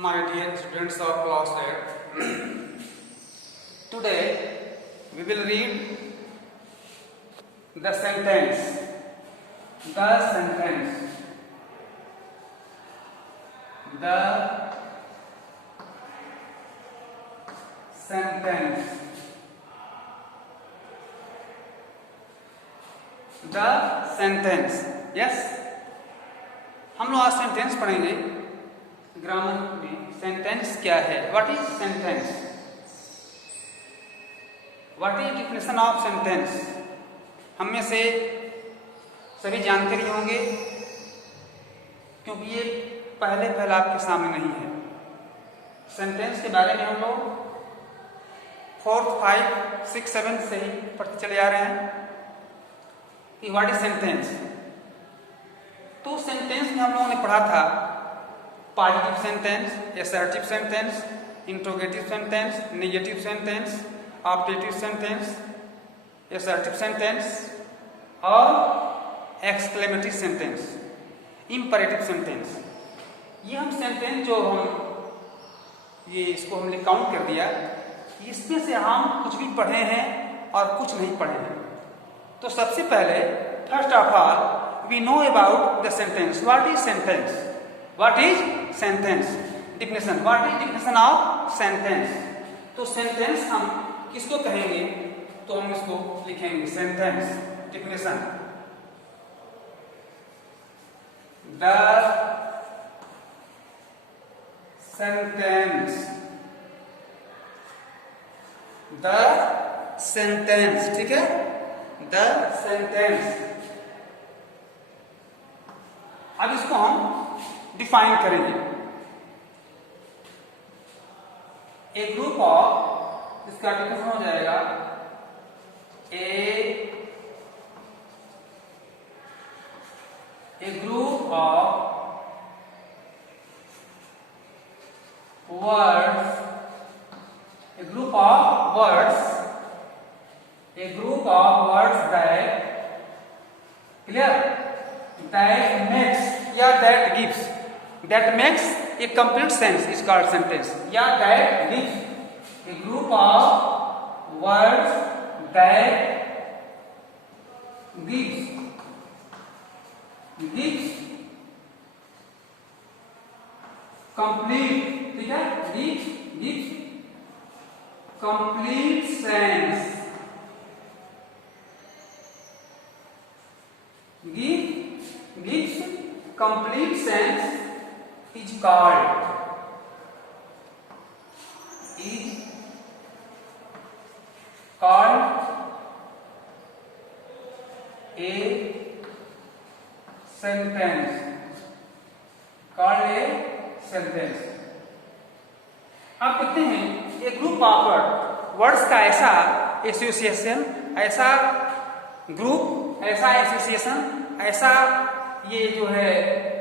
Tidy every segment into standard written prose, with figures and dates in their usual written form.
My dear students of class 8, today we will read the sentence. The sentence. The sentence. The sentence. Yes? हम लोग आज sentence पढ़ेंगे grammar में। Sentence क्या है? What is sentence? What is definition of sentence? हम में से सभी जानते नहीं होंगे क्योंकि ये पहले आपके सामने नहीं है। सेंटेंस के बारे में हम लोग 4th, 5th, 6th, 7th से ही पढ़ते चले आ रहे हैं कि व्हाट इज सेंटेंस। तो सेंटेंस में हम लोगों ने पढ़ा था positive sentence, assertive sentence, interrogative sentence, negative sentence, objective sentence, assertive sentence और एक्सक्लेमेटरी सेंटेंस, इंपरेटिव सेंटेंस। ये हम सेंटेंस जो इसको हमने काउंट कर दिया, इसमें से हम कुछ भी पढ़े हैं और कुछ नहीं पढ़े हैं। तो सबसे पहले first of all we know about the sentence. What is sentence? What is sentence? Definition. What is definition of sentence? तो sentence हम किसको कहेंगे? तो हम इसको लिखेंगे sentence. Definition. The sentence. The sentence. ठीक है? The sentence. अब इसको हम डिफाइन करेंगे। ए ग्रुप ऑफ, इसका डिफिनेशन हो जाएगा a group of words, a group of words that clear that makes या that gives, that makes a complete sense is called sentence या that gives a group of words that gives complete, ठीक है, gives complete sense, gives complete sense is called a sentence, आप देखते हैं एक group of words का ऐसा association, ऐसा ग्रुप, ऐसा एसोसिएशन, ऐसा ये जो है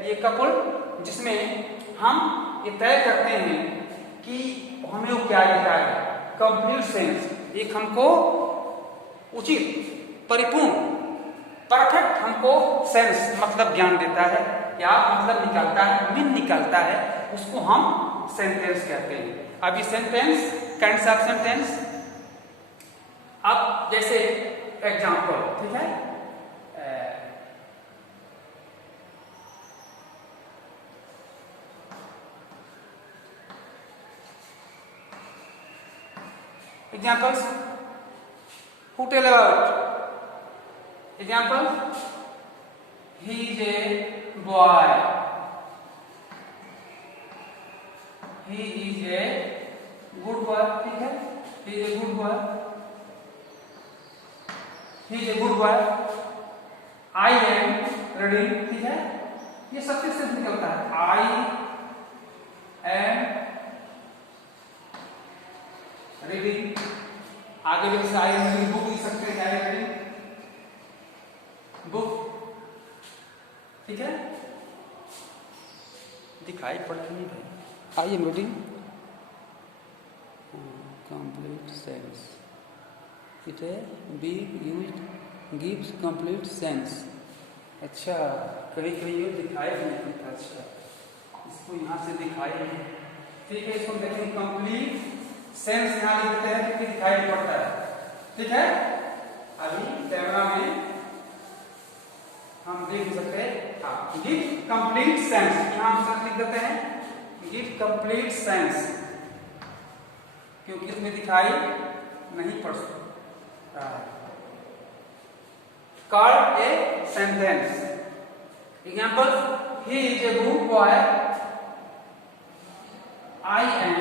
ये कपल, जिसमें हम ये तय करते हैं कि हमें वो क्या देता है, कंप्लीट सेंस, एक हमको उचित, परिपूर्ण, परफेक्ट हमको सेंस मतलब ज्ञान देता है, क्या मतलब निकालता है, मीन निकालता है, उसको हम सेंटेंस कहते हैं। अभी सेंटेंस, काइंड्स ऑफ सेंटेंस, अब जैसे एग्जाम्पल, ठीक है, examples, who tell about example? He is a boy, he is a good boy, ठीक है, he is a good boy, he is a good boy, I am reading, ठीक है, ये सबसे सिर्फ निकलता है, I am रीडिंग। आगे भी आई एम रीडिंग बुक लिख सकते हैं, आई एम रीडिंग बुक, ठीक है, दिखाई पड़ रही है, I am reading complete sense, it है be used gives complete sense. अच्छा, कहीं कहीं ये दिखाई नहीं देता। अच्छा, इसको यहाँ से दिखाई नहीं, ठीक है, इसको देखेंगे कंप्लीट सेंस यहाँ लिख देते हैं क्योंकि दिखाई नहीं पड़ता है। ठीक है, अभी कैमरा में हम देख नहीं सकते। हाँ, गिव कंप्लीट सेंस, यहाँ हम सेंस लिख देते हैं गिव कंप्लीट सेंस क्योंकि इसमें दिखाई नहीं पड़ रहा है। Call a sentence. Example: He is a good boy. I am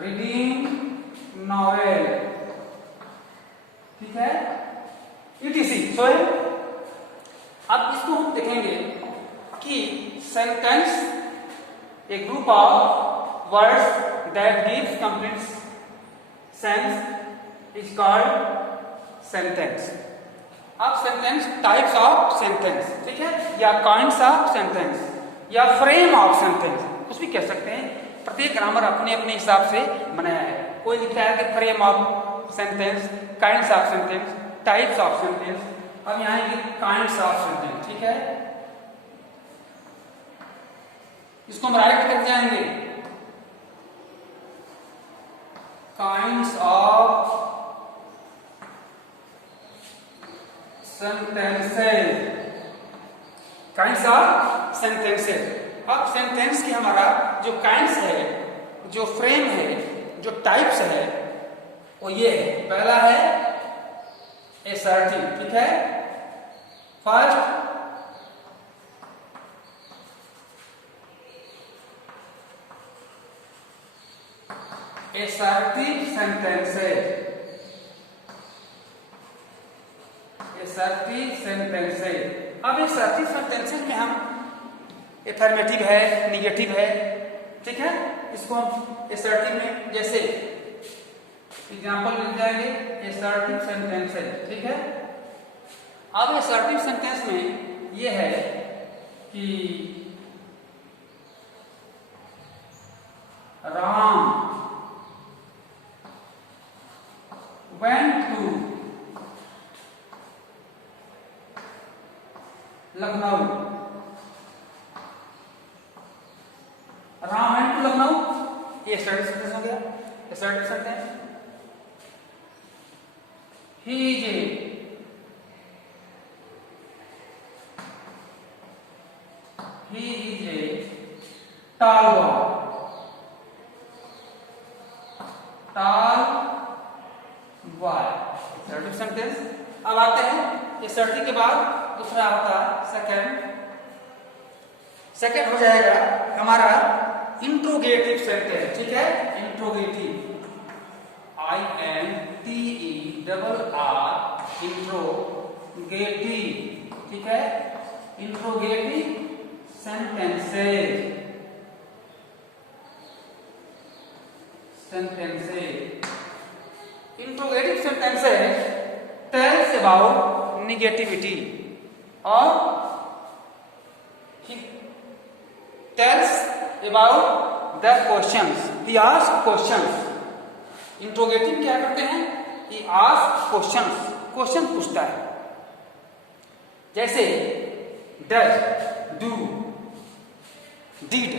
reading novel. ठीक है, etc. So अब इसको हम देखेंगे कि sentence a group of words that gives complete sense is called sentence. अब सेंटेंस टाइप्स ऑफ सेंटेंस, ठीक है, या काइंड्स ऑफ सेंटेंस या फ्रेम ऑफ सेंटेंस कुछ भी कह सकते हैं। प्रत्येक ग्रामर अपने अपने हिसाब से बनाया है। कोई लिखता है कि frame of sentence, kinds of sentence, types of sentence. अब यहाँ है काइंड्स ऑफ सेंटेंस। ठीक है, इसको हम राइट करके जाएंगे kinds of sentences, kinds of sentences. अब सेंटेंस की हमारा जो काइंड्स है, जो फ्रेम है, जो टाइप्स है वो ये है। पहला है assertive, ठीक है, first assertive sentences, assertive sentences। अब assertive sentences में हम एफर्मेटिव है, निगेटिव है, ठीक है, इसको हम assertive में जैसे एग्जांपल मिल जाएंगे assertive sentences। ठीक है, अब assertive सेंटेंस में ये है कि Ram went to Lucknow, Ram went to Lucknow, ये assertive सेंटेंस हो गया। assertive sentence he is a tall boy, tall boy, assertive sentence. अब आते हैं assertive के बाद दूसरा होता है सेकंड हो जाएगा हमारा इंट्रोगेटिव सेंटेंस। ठीक है, इंट्रोगेटिव INTERR इंट्रोगेटिव। ठीक है, interrogative sentences, interrogative sentences tells about negativity or he tells about the questions, he asks questions। Interrogative क्या करते हैं, he asks questions, क्वेश्चन पूछता है। जैसे डज, डू, डिड,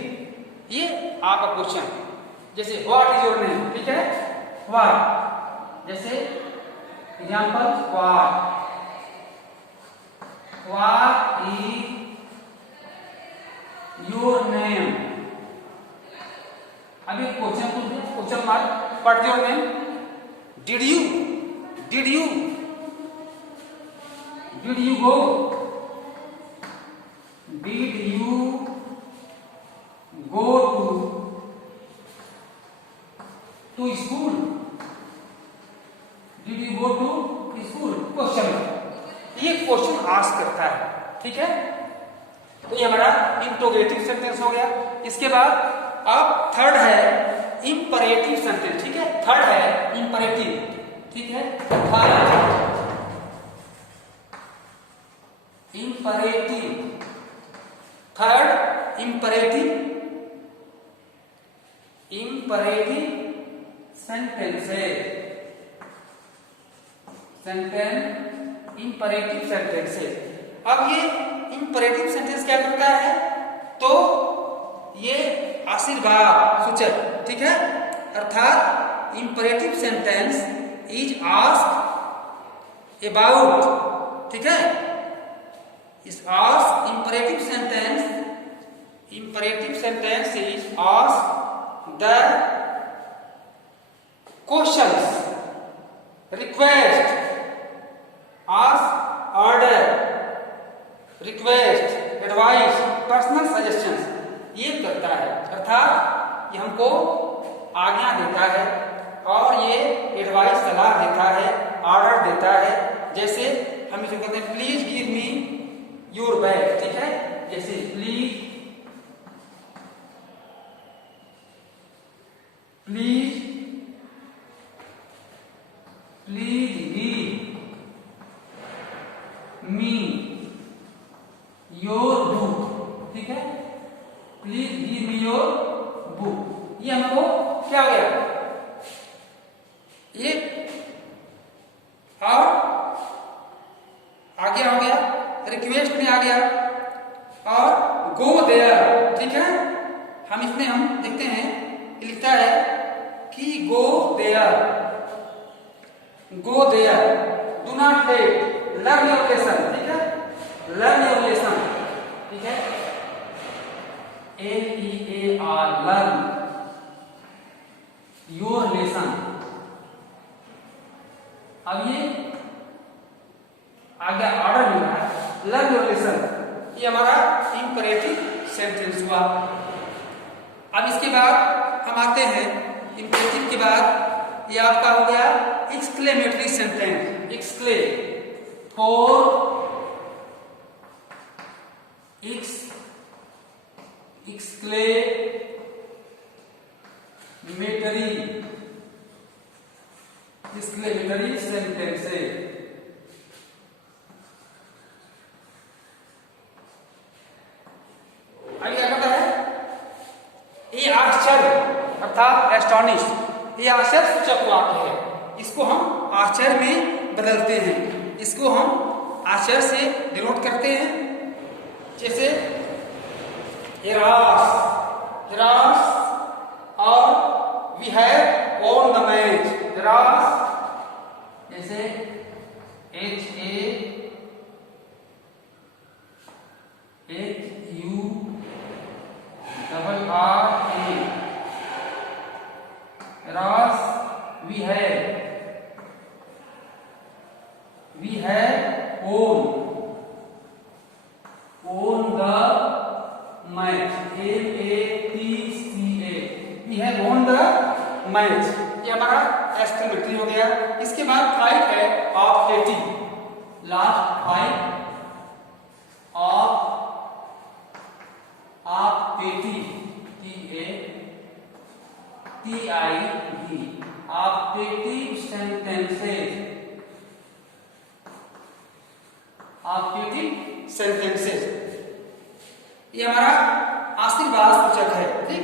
ये आपका क्वेश्चन है। जैसे व्हाट इज योर नेम, ठीक है, व्हाट, जैसे example what is your name. अभी क्वेश्चन पूछ दिया, question mark, what is your name, did you go, did you go to school, did you go to school, question. ये question ask करता है। ठीक है, तो ये हमारा इंट्रोगेटिव सेंटेंस हो गया। इसके बाद अब थर्ड है इंपरेटिव सेंटेंस। ठीक है, थर्ड है इंपरेटिव। ठीक है, third imperative sentences, sentence imperative sentences. अब ये इंपरेटिव सेंटेंस क्या करता है, तो ये आशीर्वाद सूचक, ठीक है, अर्थात imperative sentence is ask about, ठीक है, इस ask imperative sentence is ask the questions, request, ask, order, request, advice, personal suggestions, ये करता है, अर्थात ये हमको आज्ञा देता है और ये एडवाइस सलाह देता है, ऑर्डर देता है। जैसे हम इसे कहते हैं please give me your bag, ठीक है, जैसे please give me your book, ठीक है, please give me your book. ये हमको क्या हो गया, ये और आगे हो गया, रिक्वेस्ट में आ गया, और गो देयर, ठीक है, हम इसमें हम देखते हैं लिखता है कि go there, do not late, learn your lesson, ठीक है, लर्न योर लेसन, ठीक है, LEAR, लर्न योर लेसन। अब ये आगे ऑर्डर मिल रहा है, लर्न योर लेसन, ये हमारा इंपरेटिव सेंटेंस हुआ। अब इसके बाद हम आते हैं इंपरेटिव के बाद, ये आपका हो गया एक्सक्लेमेटरी सेंटेंस, एक्सक्लेमेटरी सेंटेंसेस। अभी क्या करता है, ये आश्चर्य अर्थात एस्टोनिश, ये आश्चर्य सूचक वाक्य है, इसको हम आश्चर्य में बदलते हैं, इसको हम आश्चर्य से डिनोट करते हैं। जैसे हिरास और we have won the match, हिरास जैसे HAHURRA, हिरास we have own the match, MATCA, we have won the match, ये हमारा एक्सक्लेमेटरी हो गया। इसके बाद फाइव है objective, last five objective, TATIV, objective sentences, ये हमारा आशीर्वाद सूचक है, ठीक,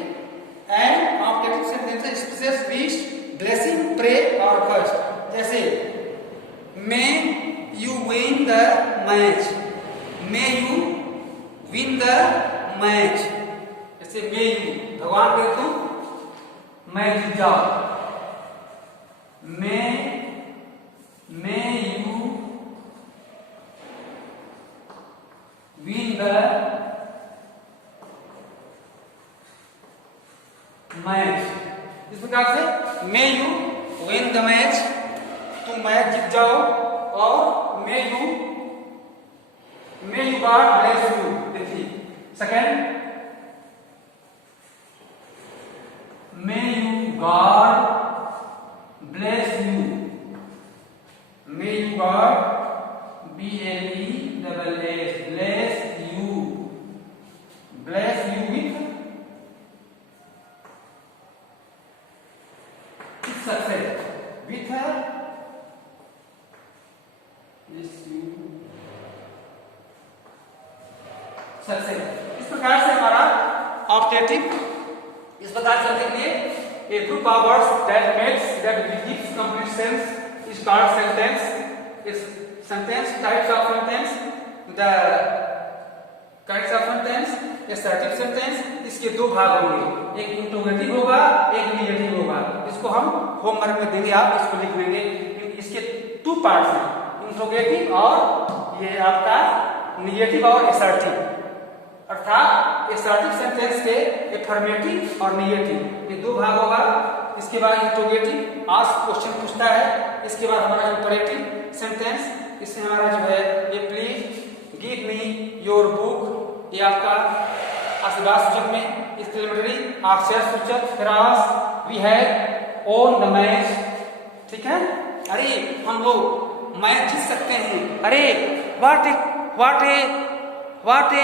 and objective sentences express wish, blessing, pray और कर्ज। जैसे may you win the match, may you win the match, जैसे मे यू भगवान के तुम मैच जीत जाओ, may you win the match. इस प्रकार से may you win the match, तुम मैच जीत जाओ, और may you God bless you, देखिए second, may you God bless you, may you God BLESS, bless you with success, with success। इस प्रकार से हमारा ऑब्जेक्टिव, इस प्रकार से देखेंगे a group of words that gives complete sense is called sentence, इस sentence types of sentence, the kinds of sentence, assertive sentence, इसके दो भाग होंगे, एक इंट्रोगेटिव होगा, एक निगेटिव होगा। इसको हम होमवर्क में देंगे, आप इसको लिख लेंगे। इसके टू पार्ट्स हैं, इंट्रोगेटिव और ये आपका निगेटिव और असर्टिव, अर्थात असर्टिव सेंटेंस के एफर्मेटिव और निगेटिव, ये दो भाग होगा। इसके बाद इंट्रोगेटिव आस्क क्वेश्चन पूछता है। इसके बाद हमारा इंपरेटिव सेंटेंस, इसमें हमारा जो है ये please give me your book, ये आपका आशीर्वाद सूचक में, एक्सक्लेमेटरी आश्चर्य सूचक, फ्रास we have won the match, ठीक है, अरे हम लोग मैच जीत सकते हैं, अरे व्हाट ए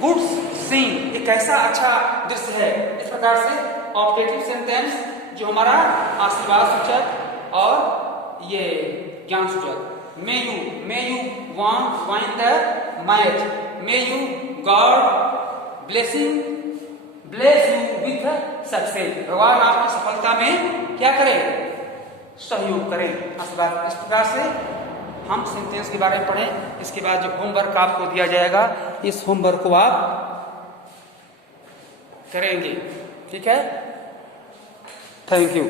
गुड सीन, एक ऐसा अच्छा दृश्य है। इस प्रकार से ऑब्जेक्टिव सेंटेंस जो हमारा आशीर्वाद सूचक और ये ज्ञान सूचक, may you want wine the match, may you God bless you with success, भगवान आपकी सफलता में क्या करें, सहयोग करें, आशीर्वाद। इस प्रकार से हम सेंटेंस के बारे में पढ़ें। इसके बाद जो होमवर्क आपको दिया जाएगा, इस होमवर्क को आप करेंगे, ठीक है। Thank you.